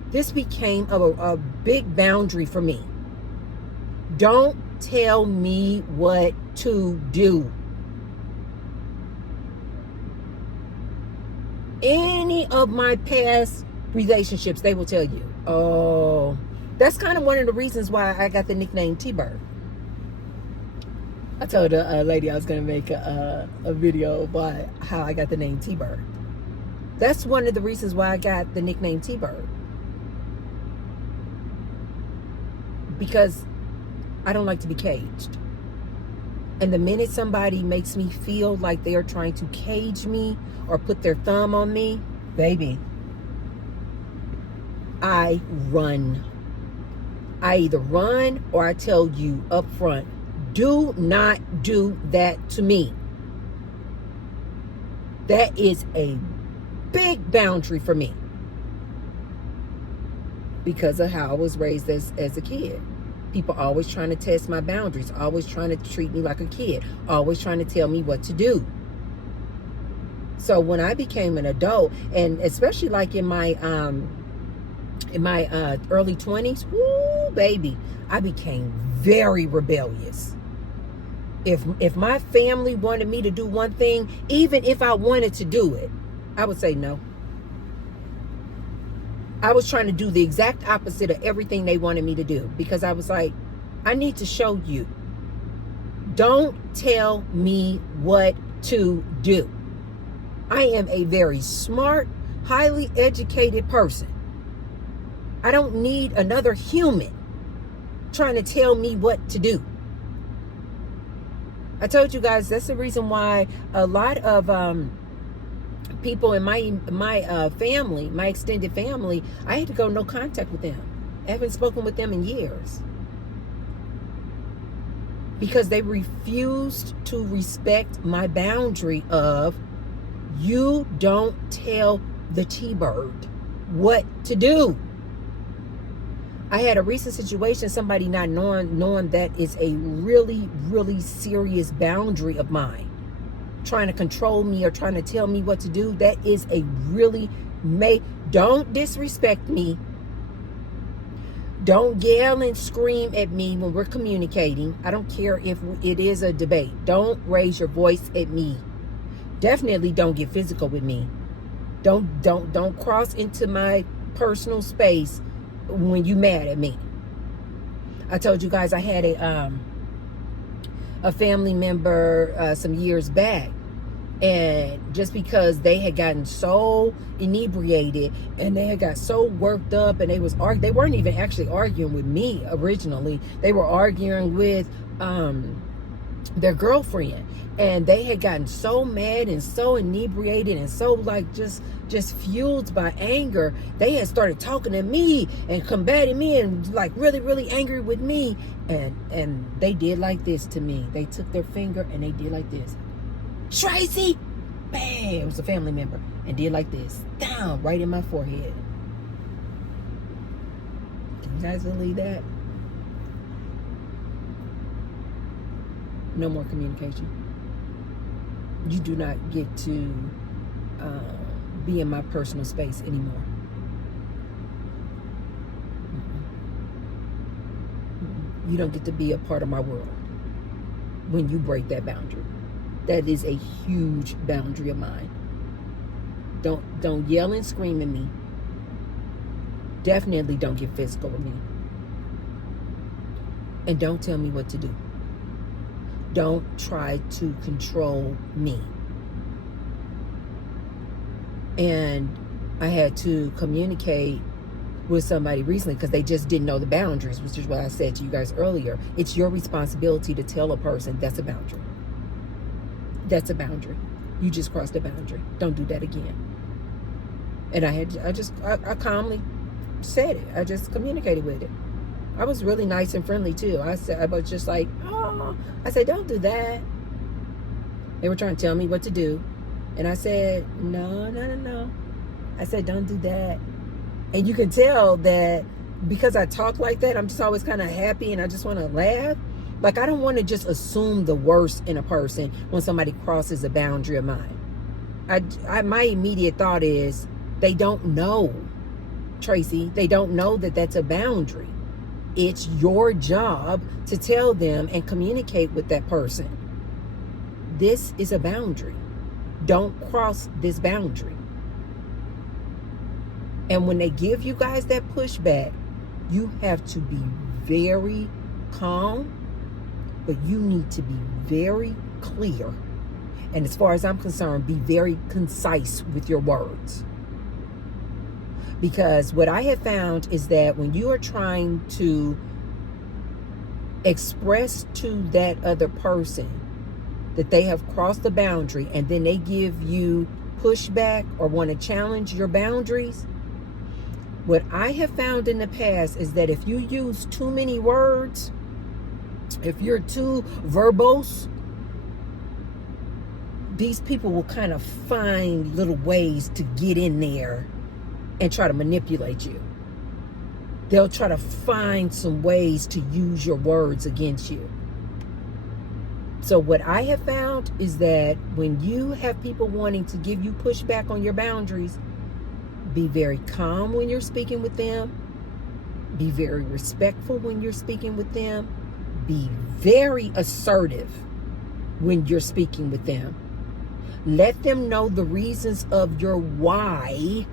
This became a big boundary for me. Don't tell me what to do. Any of my past relationships, they will tell you, oh, that's kind of one of the reasons why I got the nickname T-Bird. I told a lady I was going to make a video about how I got the name T-Bird. That's one of the reasons why I got the nickname T-Bird. Because I don't like to be caged. And the minute somebody makes me feel like they are trying to cage me or put their thumb on me, baby, I run. I either run or I tell you up front, do not do that to me. That is a big boundary for me because of how I was raised as a kid. People always trying to test my boundaries, always trying to treat me like a kid, always trying to tell me what to do. So when I became an adult, and especially like in my early 20s, woo, baby, I became very rebellious. If my family wanted me to do one thing, even if I wanted to do it, I would say no. I was trying to do the exact opposite of everything they wanted me to do, because I was like, I need to show you. Don't tell me what to do. I am a very smart, highly educated person. I don't need another human trying to tell me what to do. I told you guys that's the reason why a lot of people in my family, my extended family, I had to go no contact with them. I haven't spoken with them in years. because they refused to respect my boundary of, you don't tell the T-Bird what to do. I had a recent situation, somebody not knowing that is a really, really serious boundary of mine, trying to control me or trying to tell me what to do. That is a really, don't disrespect me. Don't yell and scream at me when we're communicating. I don't care if it is a debate. Don't raise your voice at me. Definitely don't get physical with me. Don't cross into my personal space when you mad at me. I told you guys I had a family member some years back, and just because they had gotten so inebriated and they had got so worked up, and they weren't even actually arguing with me originally. They were arguing with their girlfriend, and they had gotten so mad and so inebriated and so like just fueled by anger. They had started talking to me and combating me and like really, really angry with me, and they did like this to me. They took their finger and they did like this. Tracy, bam, it was a family member, and did like this, down right in my forehead. Can you guys believe that? No more communication. You do not get to be in my personal space anymore. You don't get to be a part of my world when you break that boundary. That is a huge boundary of mine. Don't yell and scream at me. Definitely don't get physical with me. And don't tell me what to do. Don't try to control me. And I had to communicate with somebody recently because they just didn't know the boundaries, which is what I said to you guys earlier. It's your responsibility to tell a person that's a boundary. That's a boundary. You just crossed a boundary. Don't do that again. And I calmly said it. I just communicated with it. I was really nice and friendly too. I was just like, oh, I said, don't do that. They were trying to tell me what to do. And I said, no. I said, don't do that. And you can tell that because I talk like that, I'm just always kind of happy and I just want to laugh. Like, I don't want to just assume the worst in a person when somebody crosses a boundary of mine. My immediate thought is, they don't know, Tracy. They don't know that that's a boundary. It's your job to tell them and communicate with that person. This is a boundary. Don't cross this boundary. And when they give you guys that pushback, you have to be very calm, but you need to be very clear. And as far as I'm concerned, be very concise with your words. Because what I have found is that when you are trying to express to that other person that they have crossed the boundary, and then they give you pushback or want to challenge your boundaries, what I have found in the past is that if you use too many words, if you're too verbose, these people will kind of find little ways to get in there and try to manipulate you. They'll try to find some ways to use your words against you. So what I have found is that when you have people wanting to give you pushback on your boundaries, be very calm when you're speaking with them. Be very respectful when you're speaking with them. Be very assertive when you're speaking with them. Let them know the reasons of your why,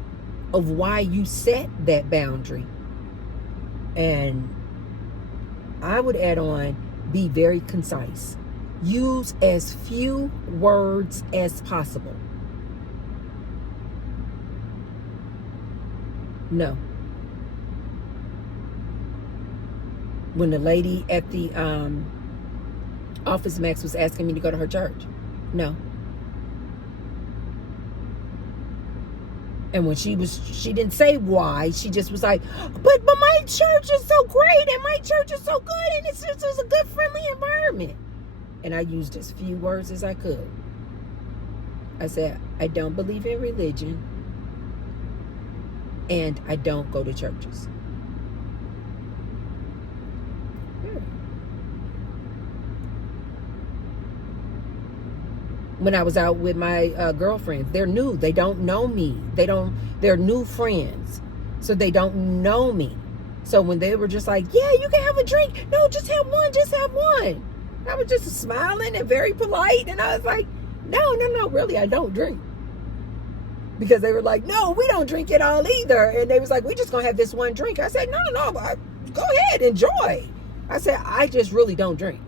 of why you set that boundary. And I would add on, be very concise. Use as few words as possible. No. When the lady at the Office Max was asking me to go to her church, no. And when she didn't say why, she just was like, but my church is so great and my church is so good and it's just a good friendly environment. statement, and I used as few words as I could. I said, I don't believe in religion, and I don't go to churches. When I was out with my girlfriends, they're new. They don't know me. They're new friends. So they don't know me. So when they were just like, yeah, you can have a drink. No, just have one. Just have one. I was just smiling and very polite. And I was like, no, really, I don't drink. Because they were like, no, we don't drink at all either. And they was like, we just going to have this one drink. I said, no, go ahead, enjoy. I said, I just really don't drink.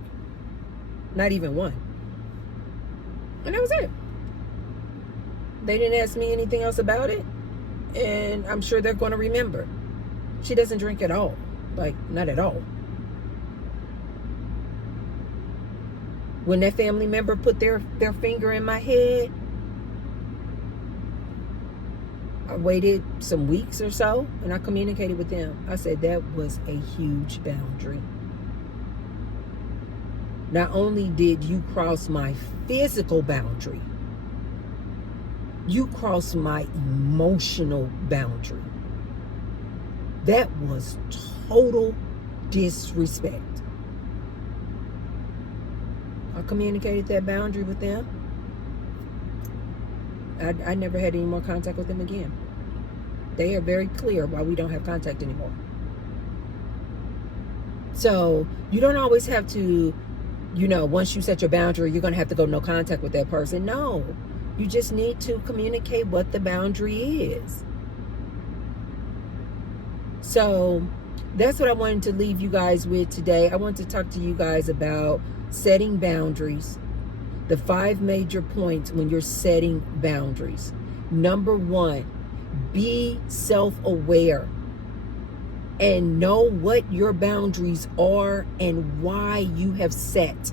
Not even one. And that was it. They didn't ask me anything else about it. And I'm sure they're going to remember. She doesn't drink at all. Like, not at all. When that family member put their finger in my head, I waited some weeks or so, and I communicated with them. I said that was a huge boundary. Not only did you cross my physical boundary, you crossed my emotional boundary. That was total disrespect. I communicated that boundary with them. I never had any more contact with them again. They are very clear why we don't have contact anymore. So you don't always have to, once you set your boundary, you're going to have to go no contact with that person. No, you just need to communicate what the boundary is. So that's what I wanted to leave you guys with today. I want to talk to you guys about setting boundaries. The 5 major points when you're setting boundaries. Number 1, be self-aware and know what your boundaries are and why you have set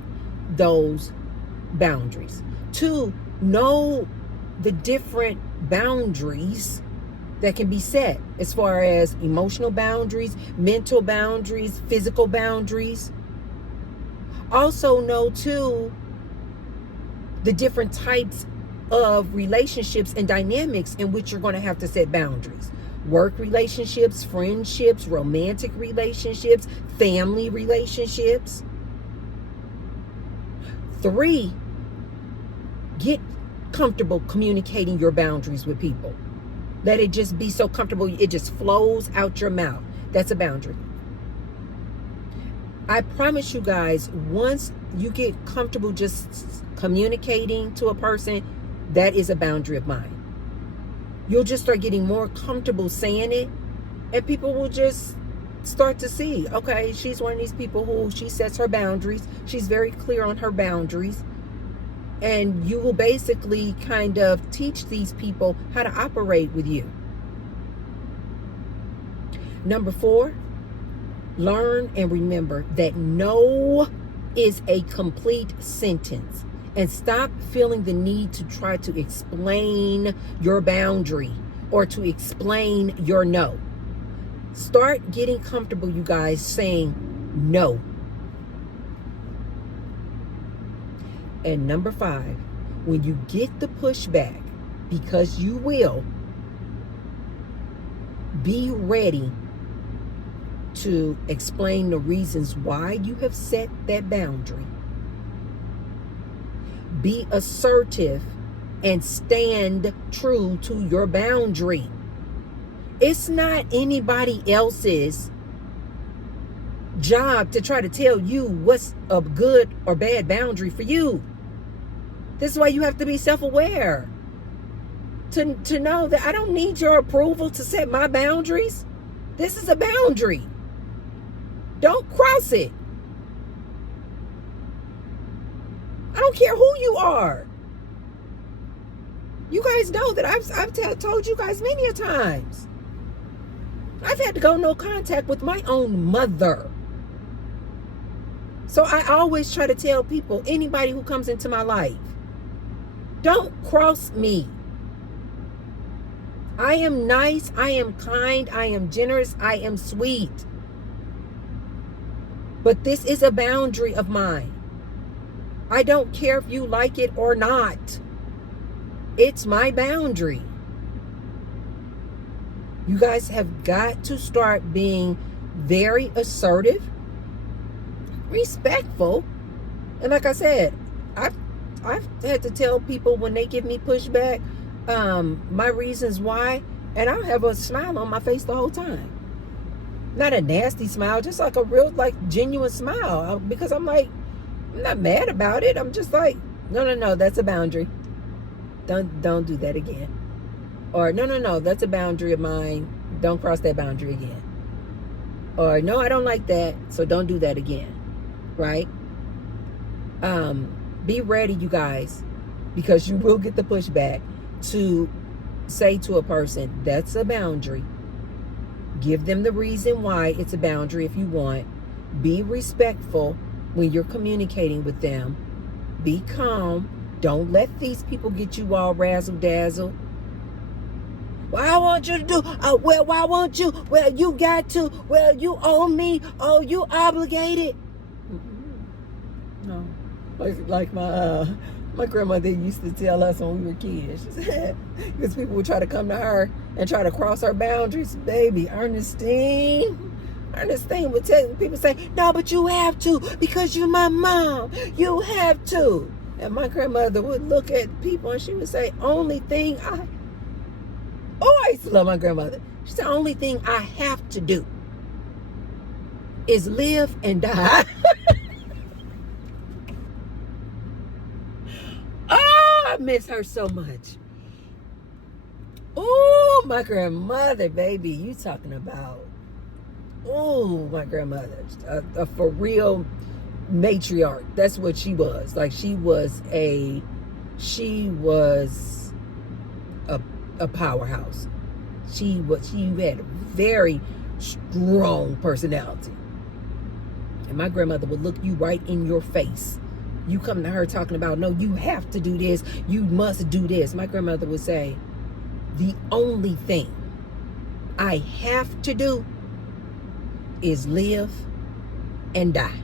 those boundaries. 2, know the different boundaries that can be set as far as emotional boundaries, mental boundaries, physical boundaries. Also know, too, the different types of relationships and dynamics in which you're going to have to set boundaries. Work relationships, friendships, romantic relationships, family relationships. 3, get comfortable communicating your boundaries with people. Let it just be so comfortable, it just flows out your mouth. That's a boundary. I promise you guys, once you get comfortable just communicating to a person, that is a boundary of mine. You'll just start getting more comfortable saying it, and people will just start to see, okay, she's one of these people who she sets her boundaries. She's very clear on her boundaries. And you will basically kind of teach these people how to operate with you. Number 4, learn and remember that no is a complete sentence. And stop feeling the need to try to explain your boundary or to explain your no. Start getting comfortable, you guys, saying no. And number 5, when you get the pushback, because you will, be ready to explain the reasons why you have set that boundary. Be assertive and stand true to your boundary. It's not anybody else's job to try to tell you what's a good or bad boundary for you. This is why you have to be self-aware. To know that I don't need your approval to set my boundaries. This is a boundary. Don't cross it. I don't care who you are. You guys know that I've told you guys many a times. I've had to go no contact with my own mother. So I always try to tell people, anybody who comes into my life, don't cross me. I am nice, I am kind, I am generous, I am sweet. But this is a boundary of mine. I don't care if you like it or not. It's my boundary. You guys have got to start being very assertive, respectful. And like I said, I've had to tell people when they give me pushback, my reasons why, and I'll have a smile on my face the whole time. Not a nasty smile, just like a real, like, genuine smile. Because I'm like, I'm not mad about it. I'm just like, no, that's a boundary. Don't do that again. Or no, that's a boundary of mine. Don't cross that boundary again. Or no, I don't like that, so don't do that again. Right? Be ready, you guys, because you will get the pushback, to say to a person, that's a boundary. Give them the reason why it's a boundary if you want. Be respectful when you're communicating with them. Be calm. Don't let these people get you all razzle-dazzle. Well, I want you to do, well, why won't you? Well, you got to. Well, you owe me. Oh, you obligated. No. Like my grandmother used to tell us when we were kids. She said, because people would try to come to her and try to cross her boundaries. Baby, Ernestine would tell people, say, no, but you have to, because you're my mom. You have to. And my grandmother would look at people and she would say, I used to love my grandmother. She said, only thing I have to do is live and die. Oh, I miss her so much. Oh, my grandmother, baby. You talking about, oh, my grandmother. A for real matriarch. That's what she was. Like, she was a powerhouse. She had a very strong personality. And my grandmother would look you right in your face. You come to her talking about, no, you have to do this, you must do this. My grandmother would say, the only thing I have to do is live and die.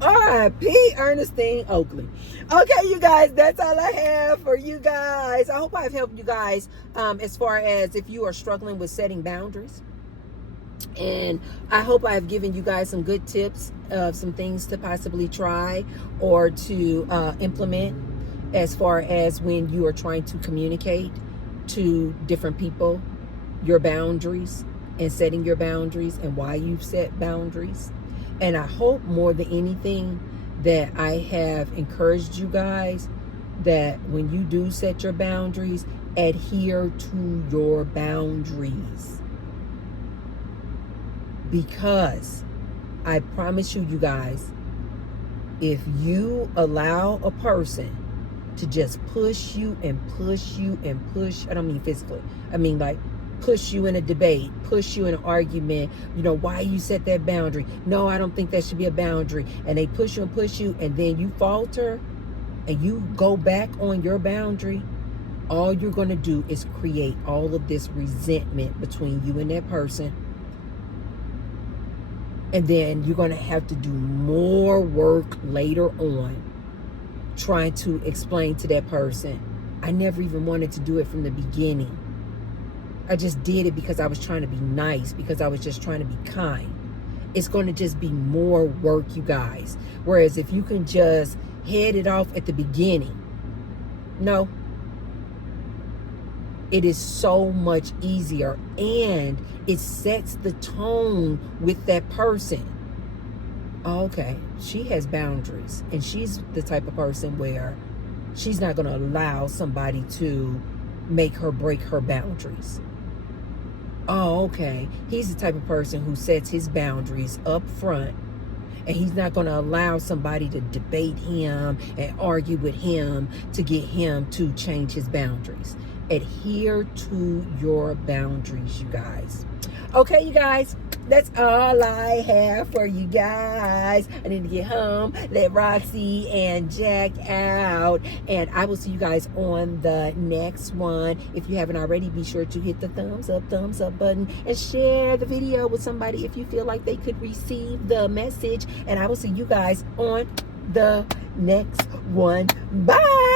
R.I.P. Ernestine Oakley. Okay, you guys, that's all I have for you guys. I hope I've helped you guys as far as if you are struggling with setting boundaries. And I hope I've given you guys some good tips of some things to possibly try or to implement as far as when you are trying to communicate to different people your boundaries and setting your boundaries and why you've set boundaries. And I hope more than anything that I have encouraged you guys that when you do set your boundaries, adhere to your boundaries. Because I promise you, you guys, if you allow a person to just push you and push you and push, I don't mean physically, I mean like push you in a debate, push you in an argument, why you set that boundary? No, I don't think that should be a boundary. And they push you, and then you falter and you go back on your boundary. All you're going to do is create all of this resentment between you and that person. And then you're going to have to do more work later on trying to explain to that person, I never even wanted to do it from the beginning. I just did it because I was trying to be nice, because I was just trying to be kind. It's going to just be more work, you guys. Whereas if you can just head it off at the beginning, no. It is so much easier, and it sets the tone with that person. Okay, she has boundaries, and she's the type of person where she's not going to allow somebody to make her break her boundaries. Oh, okay, he's the type of person who sets his boundaries up front, and he's not going to allow somebody to debate him and argue with him to get him to change his boundaries. Adhere to your boundaries, you guys. Okay, you guys, That's all I have for you guys. I need to get home, let Roxy and Jack out, and I will see you guys on the next one. If you haven't already, be sure to hit the thumbs up button and share the video with somebody if you feel like they could receive the message. And I will see you guys on the next one. Bye.